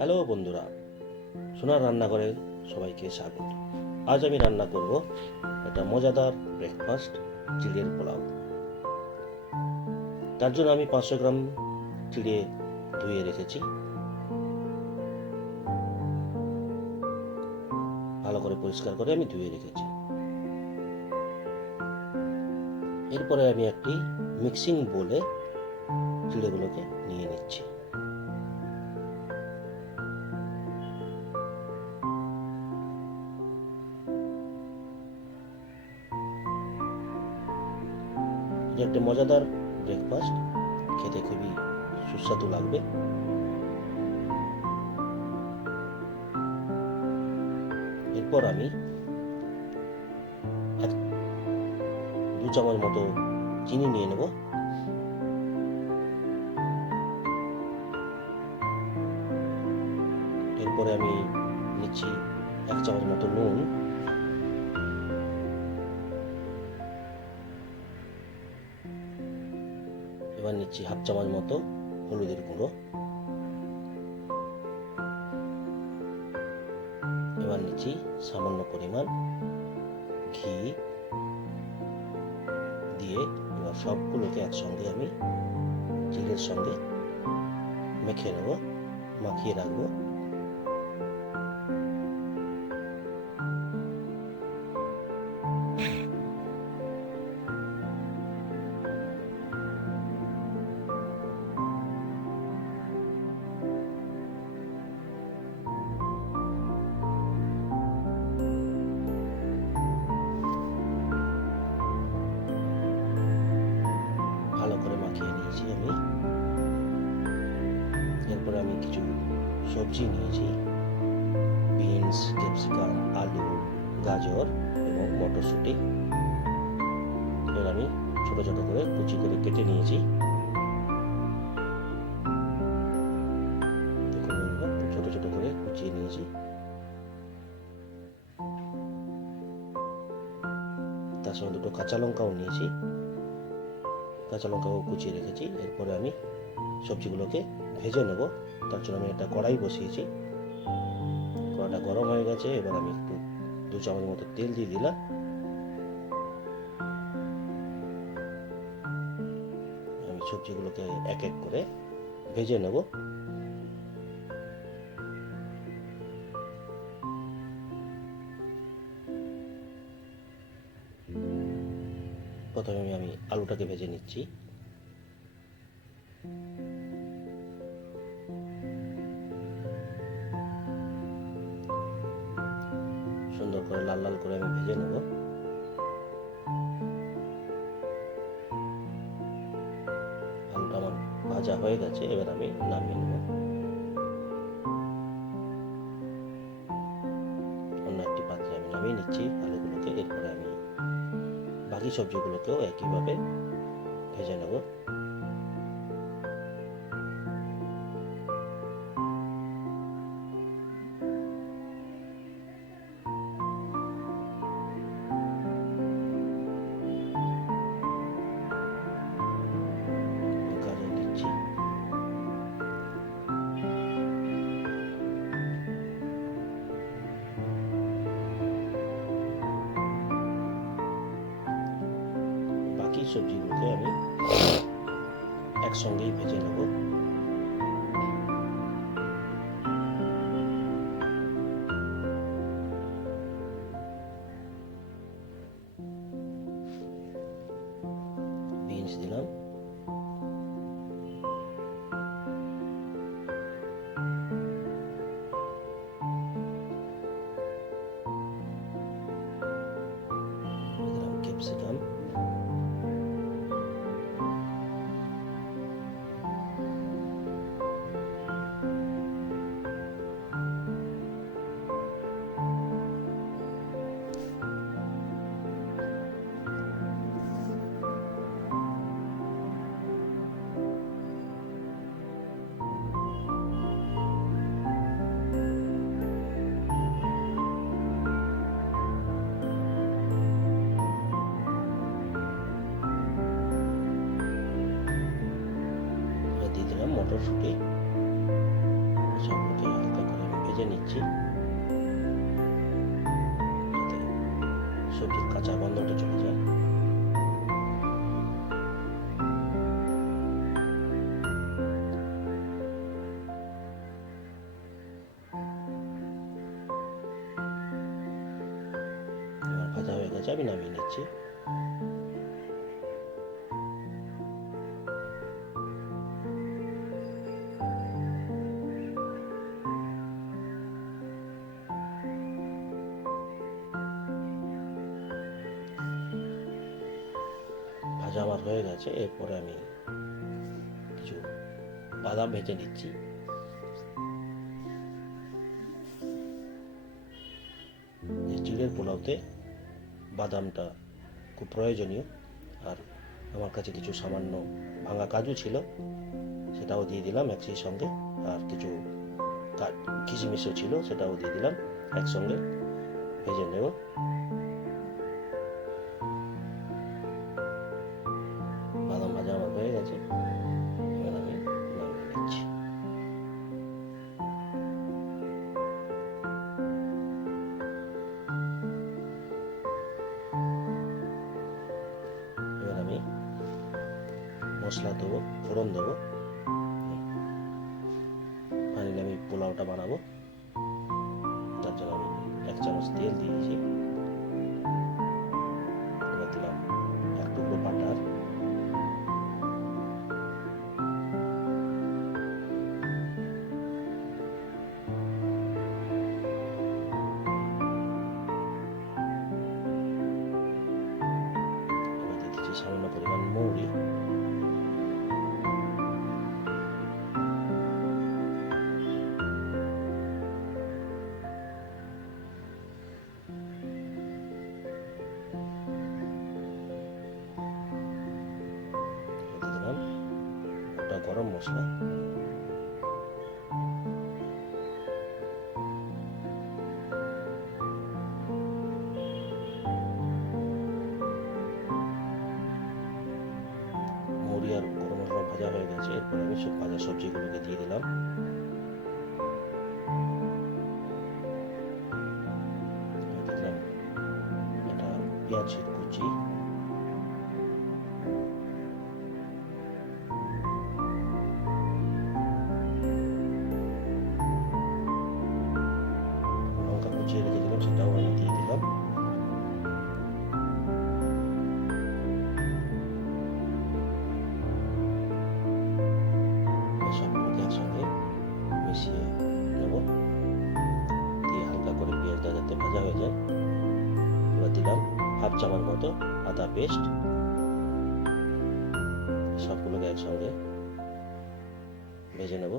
Hello বন্ধুরা, সোনার রান্নাঘরে সবাইকে স্বাগত। আজ আমি রান্না করব একটা মজাদার ব্রেকফাস্ট, চিড়ের পোলাও। তার জন্য আমি 500 গ্রাম চিড়ে ধুয়ে রেখেছি, ভালো করে পরিষ্কার করে আমি ধুয়ে রেখেছি। এরপরে আমি একটি মিক্সিং বোলে চিড়েগুলোকে নিয়ে নিচ্ছি। একটা মজাদার ব্রেকফাস্ট, খেতে খুবই সুস্বাদু লাগবে। এরপর আমি 2 চামচ মতো চিনি নিয়ে নেব। এরপরে আমি নিচ্ছি 1 চামচ মতো নুন, এবার নিচ্ছি 1/2 চামচ মতো হলুদের গুঁড়ো, এবার নিচ্ছি সামান্য পরিমাণ ঘি দিয়ে এবার সবগুলোকে একসঙ্গে আমি চিড়ের সঙ্গে মেখে নেব, মাখিয়ে রাখবো। ভালো করে মাখিয়ে নিয়েছি আমি। এরপরে আমি কিছু সবজি নিয়েছি, বিনস, ক্যাপসিকাম, আলু, গাজর এবং মটরশুঁটি। এবার আমি ছোট ছোট করে কুচি করে কেটে নিয়েছি। দেখুন, ছোট ছোট করে কুচিয়ে নিয়েছি। তার সঙ্গে 2টো কাঁচা লঙ্কাও নিয়েছি, কাঁচা লঙ্কাও কুচিয়ে রেখেছি। এরপরে আমি সবজিগুলোকে ভেজে নেব। তার জন্য আমি একটা কড়াই বসিয়েছি, কড়াইটা গরম হয়ে গেছে। এবার আমি একটু 2 চামচ মতো তেল দিয়ে দিলাম। আমি সবজিগুলোকে এক এক করে ভেজে নেব। প্রথমে আমি আলুটাকে ভেজে নিচ্ছি। সুন্দর করে লাল লাল করে আমি ভেজে নেব। আলুটা আমার ভাজা হয়ে গেছে, এবার আমি নামিয়ে নেব অন্য একটি পাত্রে। আমি নামিয়ে নিচ্ছি আলুগুলোকে। এরপরে আমি বাকি সবজিগুলোকেও একইভাবে ভেজে নেব। গাজর দিচ্ছি, বাকি সবজিগুলোকে আমি একসঙ্গেই ভেজে নেব। বিনস দিলাম, দিলাম ক্যাপসিকাম, মটরশুঁটি, সবগুলোকে হালকা ভেজে নিচ্ছি যাতে সবজির কাঁচা গন্ধটা চলে যায়। এবার ভাজা হয়ে গেছে, আমি নামিয়ে নিচ্ছি। ভাজা আমার হয়ে গেছে, এরপরে আমি কিছু বাদাম ভেজে নিচ্ছি। চিড়ের পোলাওতে বাদামটা খুব প্রয়োজনীয়, আর আমার কাছে কিছু সামান্য ভাঙা কাজু ছিল, সেটাও দিয়ে দিলাম একই সঙ্গে, আর কিছু কিশমিশও ছিল, সেটাও দিয়ে দিলাম একসঙ্গে ভেজে নেব। বাদাম ভাজা আমার হয়ে গেছে, এবার আমি নামিয়ে নিচ্ছি। এবার আমি মশলা দেবো, ফোড়ন দেবো। ফাইনালি আমি পোলাওটা বানাবো, তার জন্য আমি 1 চামচ তেল দিয়েছি। এবার দিলাম 1 টুকরো বাটার, এবার দিয়ে দিচ্ছি সামান্য পরিমাণ মৌরি, দিলাম গোটা গরম মশলা, মৌরি আর গরম মশলা ভাজা হয়ে গেছে। এরপর আমি সব ভাজা সবজিগুলোকে দিয়ে দিলাম। দিলাম এটা পেঁয়াজ কুচি, লঙ্কা কুচিয়ে রেখে দিলাম, সেটাও আমি দিয়ে দিলাম। সবগুলোকে একসঙ্গে মিশিয়ে নেব, দিয়ে হালকা করে পেঁয়াজটা যাতে ভাজা হয়ে যায়। এবার দিলাম 1/2 চামচ মতো আদা পেস্ট, সবগুলোকে একসঙ্গে ভেজে নেব।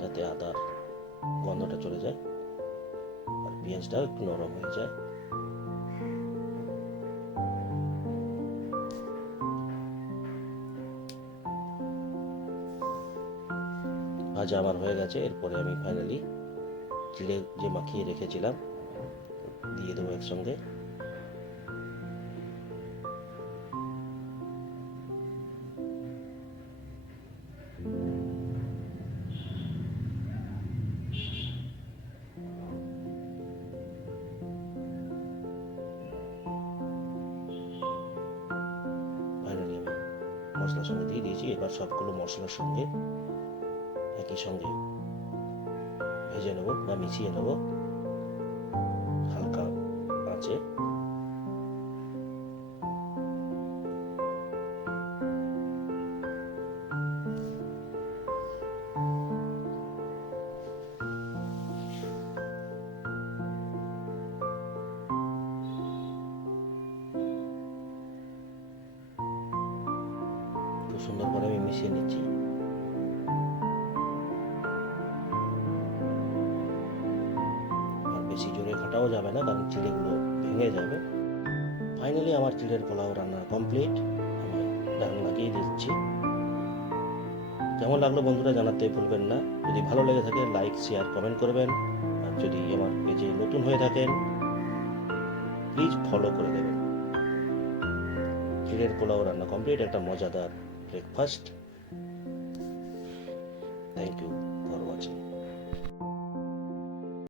যাতে আদার গন্ধটা চলে যায় আর পেঁয়াজটাও একটু নরম হয়ে যায়। ভাজা আমার হয়ে গেছে, এরপরে আমি ফাইনালি চিড়ে যে মাখিয়ে রেখেছিলাম দিয়ে দেবো একসঙ্গে। ফাইনালি আমি মশলার সঙ্গে দিয়ে দিয়েছি। এবার সবগুলো মশলার সঙ্গে একই সঙ্গে ভেজে নেব বা মিশিয়ে নেব হালকা আঁচে। খুব সুন্দর করে আমি মিশিয়ে নিচ্ছি। আর বেশি জোরে ঘাটাও যাবে না, কারণ চিড়েগুলো ভেঙে যাবে। ফাইনালি আমার চিড়ের পোলাও রান্না কমপ্লিট, আমি ডান লাগিয়ে দিচ্ছি। কেমন লাগলো বন্ধুরা জানাতে ভুলবেন না। যদি ভালো লেগে থাকে লাইক শেয়ার কমেন্ট করবেন, আর যদি আমার পেজে নতুন হয়ে থাকেন প্লিজ ফলো করে দেবেন। চিড়ের পোলাও রান্না কমপ্লিট, একটা মজাদার breakfast thank you for watching.